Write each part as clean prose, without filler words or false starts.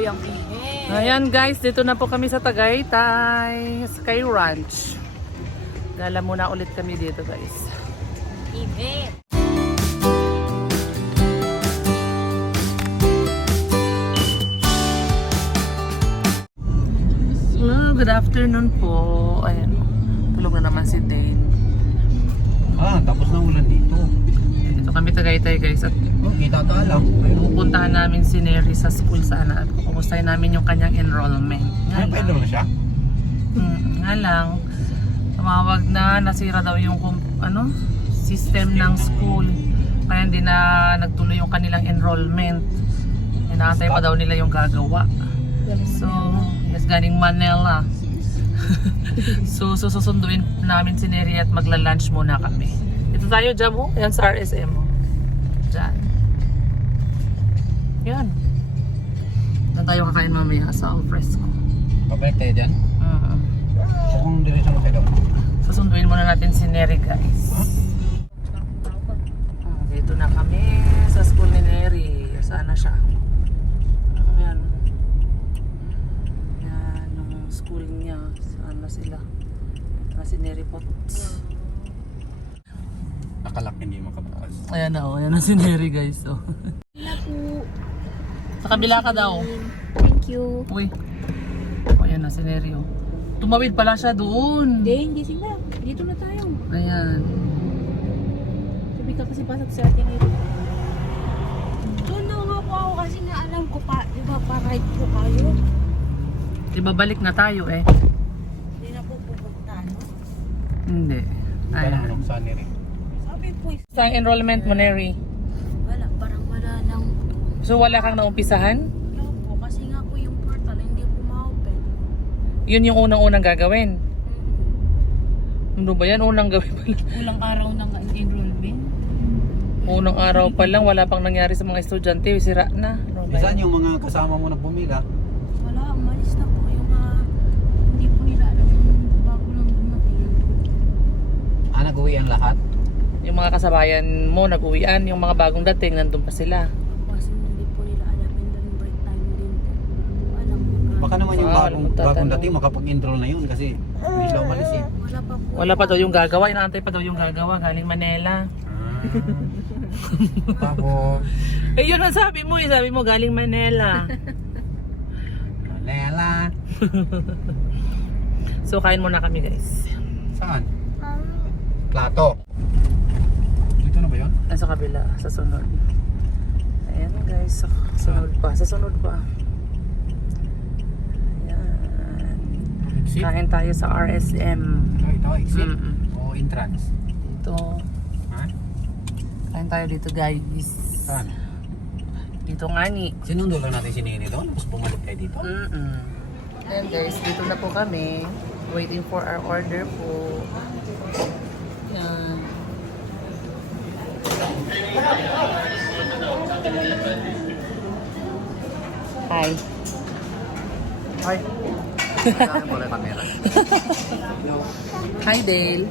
Grabe ang init. Ayan guys, dito na po kami sa Tagaytay, Sky Ranch. Gala muna ulit kami dito guys. Init. Hello, good afternoon po. Ayan, tulog na naman si Dane. Tapos na ulan dito. Dito kami Tagaytay guys at Kita lang. pupuntahan namin si Neri sa school sana at kukumustahin namin yung kanyang enrollment. Nga lang. Pwede na siya? Nga lang, tumawag na, nasira daw yung system ng school. Kaya hindi na nagtuloy yung kanilang enrollment. Inaantay pa daw nila yung gagawa. So, yes, galing Manila. So, susunduin namin si Neri at magla-lunch muna kami. Ito tayo, dyan mo. Yan sa RSM. Dyan. Yan. Doon tayo kakain mamaya sa alfresco. Pabalik tayo dyan? Kung diretso na tayo. Susunduin muna natin si Neri guys. Dito na kami sa school ni Neri. Saan na siya? Ayan. Yan yung school niya. Saan na sila? Si Neri po. Nakalak hindi makabukas. Ayan na ayan na si Neri guys. Wala po. Sa kabila ka daw. Thank you. Uy. Ayan na si Neri. Tumawid pala siya doon. Hindi sila. Dito na tayo. Ayan. Sabi ka kasi pasok sa atin ito. Doon na nga po ako kasi nga alam ko pa, di ba, pa-ride po kayo. Diba balik na tayo eh? Hindi na po pupunta, no? Hindi. Ayan. Anong saan rin? Sabi po, Sa enrollment mo Neri? wala, parang wala nang, So wala kang naumpisahan? wala po, kasi nga po yung portal, hindi po ma-open. Yun yung unang-unang gagawin. Ano ba yan? Unang gawin pa lang. Ulang araw ng enrollment. Unang araw pa lang, wala pang nangyari sa mga estudyante. Sira na. Ano ba Saan yan? yung mga kasama mo na pumila? Wala, umalis na po yung hindi po nila alam yung bago lang dumating. Nag-uwi ang lahat? Yung mga kasabayan mo, nag-uwian. Yung mga bagong dating, nandun pa sila. Kasi hindi po nila alam and then break time din. Alam mo Baka naman yung Ah, bagong magtatanong. dating makapag-enroll na yun kasi hindi sila umalis eh. wala pa po. Wala pa daw yung gagawa. Inaantay pa daw yung gagawa. Galing Manila. Tapos, Eh, yun ang sabi mo eh. Sabi mo, galing Manila. Lela. So, kain muna kami guys. Saan? Plato. Dito na ba yun? Nasa kabila, sa sunod. Ayan guys, sa sunod pa. Sa sunod pa. Ayan. Exit? Kain tayo sa RSM. Ito, exit? Mm-mm. O entrance? Dito. Ha? Kain tayo dito guys. Saan? Dito nga ni. Sinundo lang natin si Nini doon, tapos bumalik tayo dito. Ayan guys, dito na po kami. Waiting for our order po. Ayan. Hi. Hi. Saan mo lang camera? Hi Dale.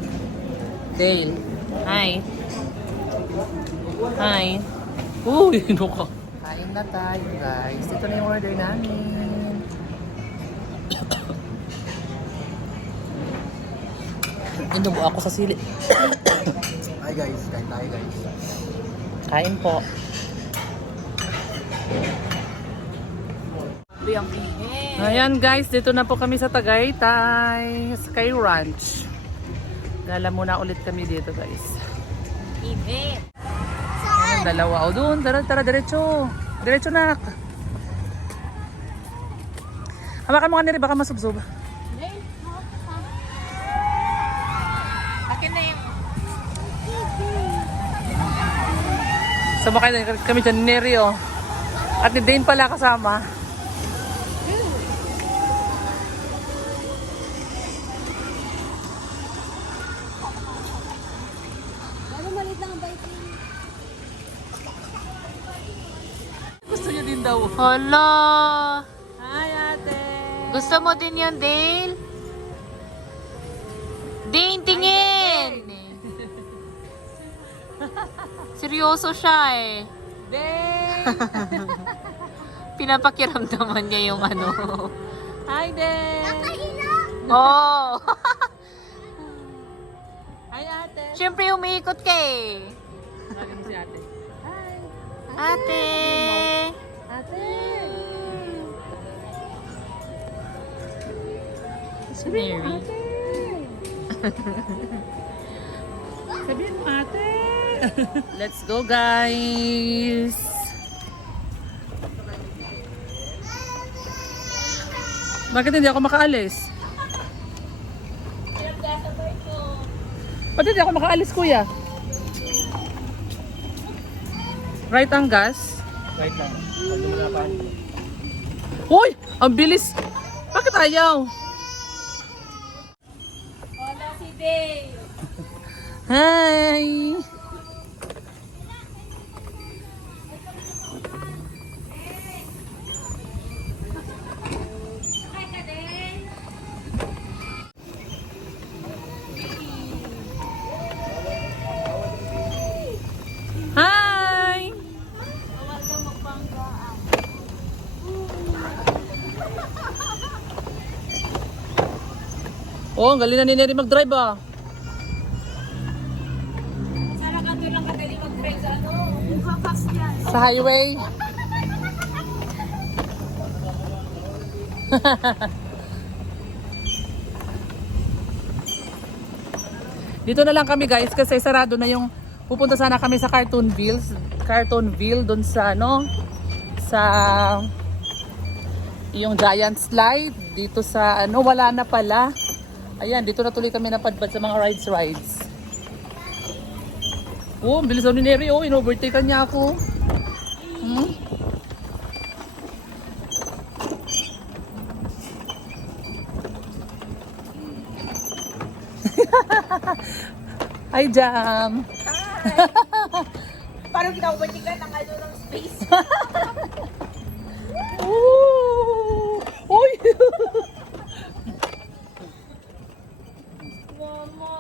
Dale. Hi. Hi. Uy, ano ka? Kain na tayo guys. Ito na yung order namin. Inubo ako sa sili. Hi guys, kain tayo guys. Kain po. Grabe ang init. Ayan guys, dito na po kami sa Tagaytay, Sky Ranch. Gala muna ulit kami dito guys. Init. Ayan, dalawa. O doon, tara, diretso. Diretso na. Hawakan mo ka nila, baka masubsob. Akin na yung Sabakay na kami dyan ni Neri oh. At ni Dane pala kasama. malit lang ang bike. Gusto niya din daw. Hala! Hi ate. Gusto mo din yun, Dale? Dane, tingin! Seryoso siya eh. Dane! Pinapakiramdaman niya yung ano. Hi, Del! Oh! Hi, ate. Siyempre, umiikot ka eh. Sabi si ate. Ate! Ate. Si Mary. Sabihin mo, ate. Let's go, guys. Bakit hindi ako makaalis? Ba't hindi ako makaalis, kuya? Right ang gas? Wait lang. Pwede mo na pa. Uy! Ang bilis! Bakit ayaw? Wala si Dave. Hi! Hi ka din. Hi! Bawal daw magpanggaan. Oh, ang galing na ni Neri mag-drive ah. Sana ka doon lang kadali mag-brake sa ano. Kakas yan. Sa highway. Dito na lang kami guys kasi sarado na yung pupunta sana kami sa Cartonville doon sa ano sa yung giant slide dito sa ano wala na pala. Ayan, dito na tuloy kami napadpad sa mga rides. Oh, ang bilis ni Neri. Oh, in-overtake niya ako. Hmm? Hi, Jam. Parang kinaubatik ka ng ano ng space. Ooh! Uy! Mama.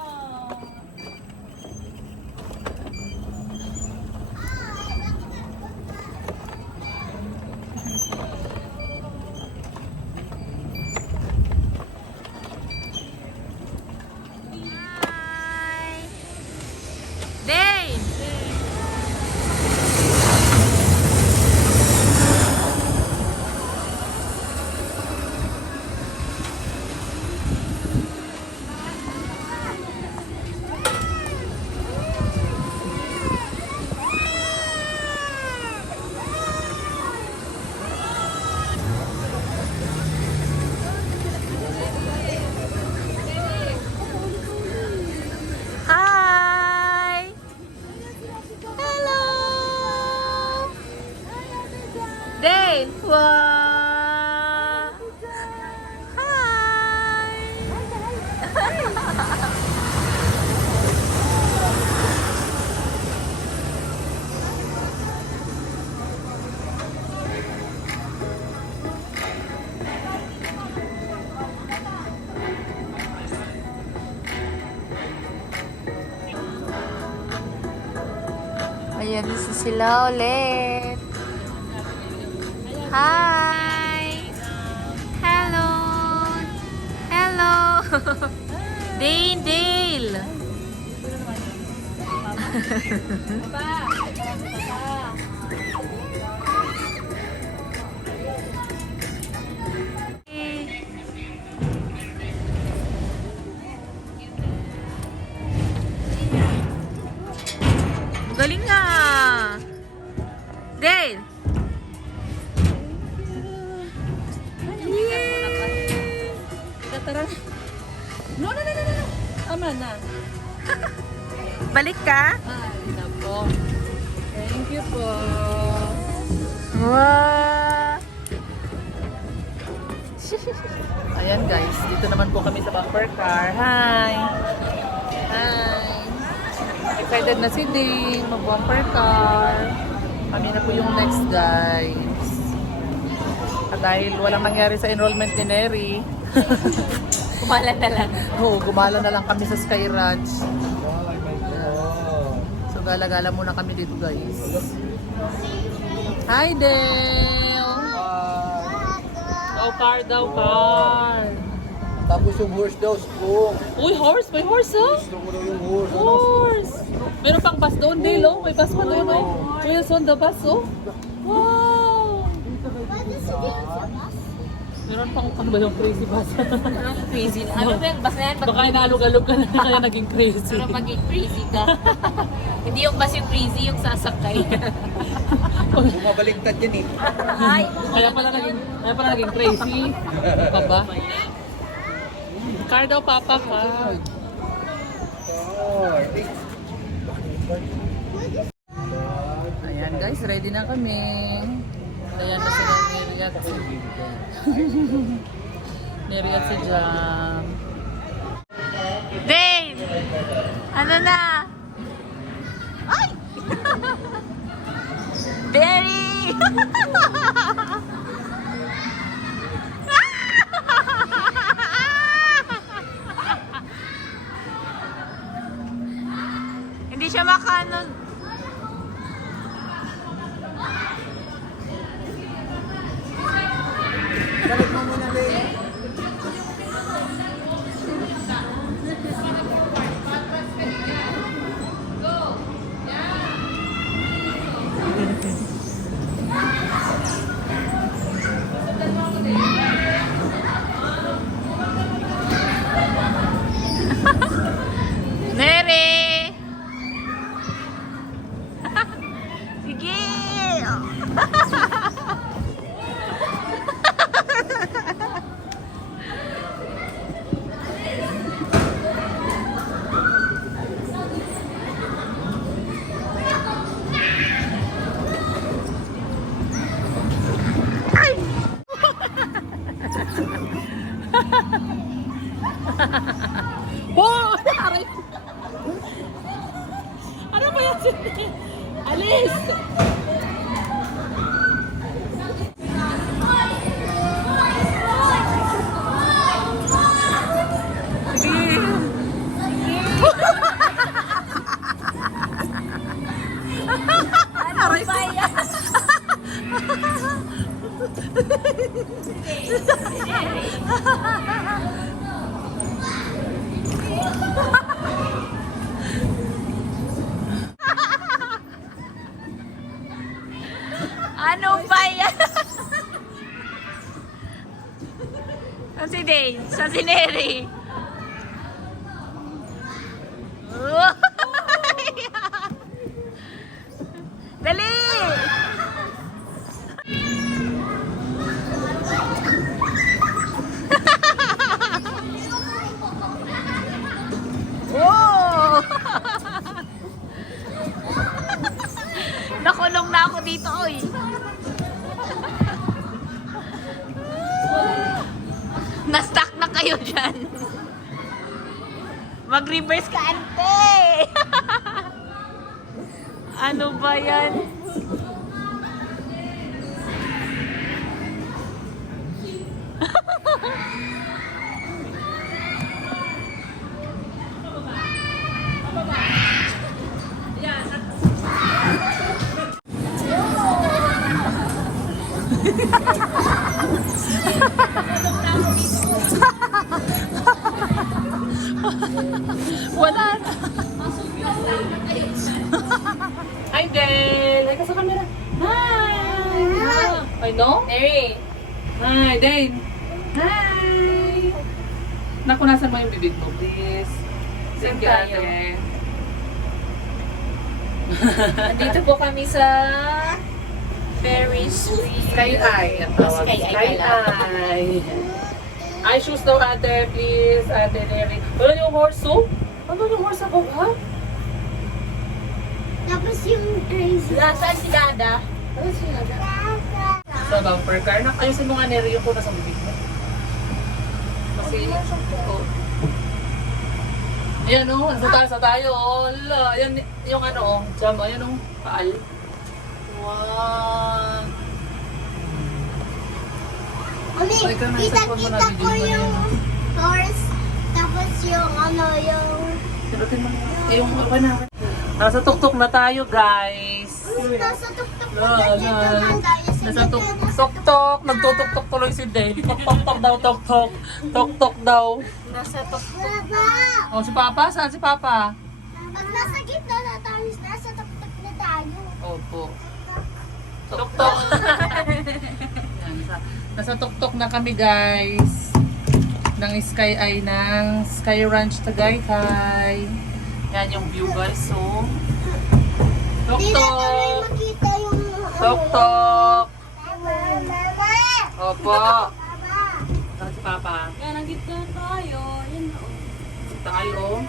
Dave! Hi! Hello! Dave! Wow! Hi! Ayan, isa sila ulit. Hi! Hello! Hello! Dale! Galing nga! Dale! Tara. No. Tama na. Balik ka? Ay, nako. Thank you po. Wow! Ayan guys, dito naman po kami sa bumper car. Hi! Hi! Excited na si Ding, mag-bumper car. Kami na po yung next guys. At dahil walang nangyari sa enrollment ni Neri, Kumala na lang. oo, gumala na lang kami sa Sky Ranch. So gala-gala muna kami dito guys. Hi Dale! car daw, car. Tapos yung horse daw, strong. Uy, horse! May horse, oh! Strong mo daw yung horse. Horse! Meron pang bus doon, Dale, oh. May bus pa doon, oh. Wheels on the bus, oh. Wow! Meron pang, ano ba yung crazy bus? Crazy na. Ano ba yung bus na yan? Baka inalog-alog ka na kaya naging crazy. Pero maging crazy ka. Hindi yung bus yung crazy, yung sasakay. Bumabaliktad yan eh. Ay! Kaya pala naging crazy. Ano ba? Car daw, papa, car. Ayan guys, ready na kami. Ayan na sila Neriat. Neriat si Jam. Dane! Ano na? Ay! Berry! Hindi siya makanon. Nere! Sige! Oh! Aray! Ano ba yan? Alis! Ano ba yan? Ano ba yan? Saan si Dane? Saan si Neri? Dali! Oh! Nakulong na ako dito, oy. Na-stuck na kayo dyan. Mag-reverse ka, ante! Ano ba yan? Wala na. Hi, Dale! Hi ka sa camera. Hi! I know? Neri! Hi, Dane! Hi! Naku, nasan mo yung bibig mo, please? Sige, tayo? ate. Nandito po kami sa Ferris wheel. Sky Eye. Ang tawag. Sky Eye Sky pala. Eye. Eye shoes daw, ate, please. Ate, Neri. Wala yung horse, oh? Ano yung horse above, ha? Tapos yung crazy. Saan si Dada? Ano siya? Sa bumper car. Ayusin mo nga, Neri, yung kuna sa bibig mo. Kasi, oh. Ayan, oh. Nasa taas na tayo, oh. Ala, ayan, yung ano, oh. Jam, ayan, oh. Paal. Wow. Uli, Ay, ka na, cellphone mo na, kita-kita ko video mo na yung yan. horse. Tapos yung yung... Sagutin mo na. Yung apa na. Nasa tuktok na tayo, guys. Nasa tuktok ko La, na dito la. man tayo Nasa tok-tok. Nagtutok-tok tuloy si Dave. Tok-tok daw, tok-tok. Tok-tok daw. Nasa top. Papa! Oh, si Papa? Saan si Papa? Pag nasa gitna na tayo, nasa tuktok na tayo. Opo. Tok-tok. Yan, nasa tok-tok na kami, guys. Ng Sky Eye ng Sky Ranch Tagaytay. Yan yung view, guys. So, Hindi na tuloy tok-tok. makita yung... Tok-tok. Mama! Opo. Papa! Saan si Papa? Yan, nandito na tayo. Yan na. Tayo.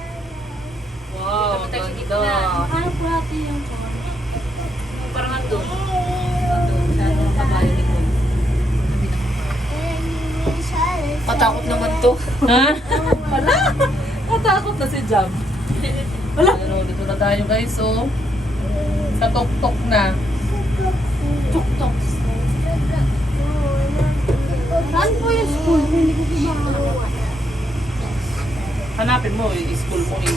Wow, ang ganda. Hanap ko natin yung phone. Parang andun. Patakot naman to. Ha? Wala. Natakot na si Jam. Wala. Ano, dito na tayo, guys. So, sa tok-tok na. Tuk-tuk. Saan po yung school? Hindi ko ba Hanapin mo, school mo eh.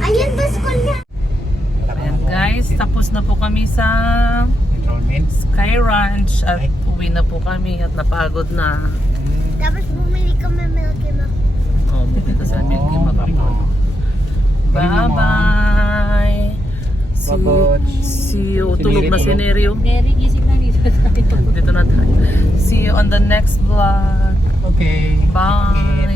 Ayan ba school niya? Ayan, guys, tapos na po kami sa Enrollment. Sky Ranch at uwi na po kami at napagod na. Tapos bumili kami Milky Mac. Oh, dito sa Milky Mac. Bye-bye! See you. Tulog na si Nerio. Neri, gising na dito tayo. Dito na tayo. See you on the next vlog. Okay. Bye!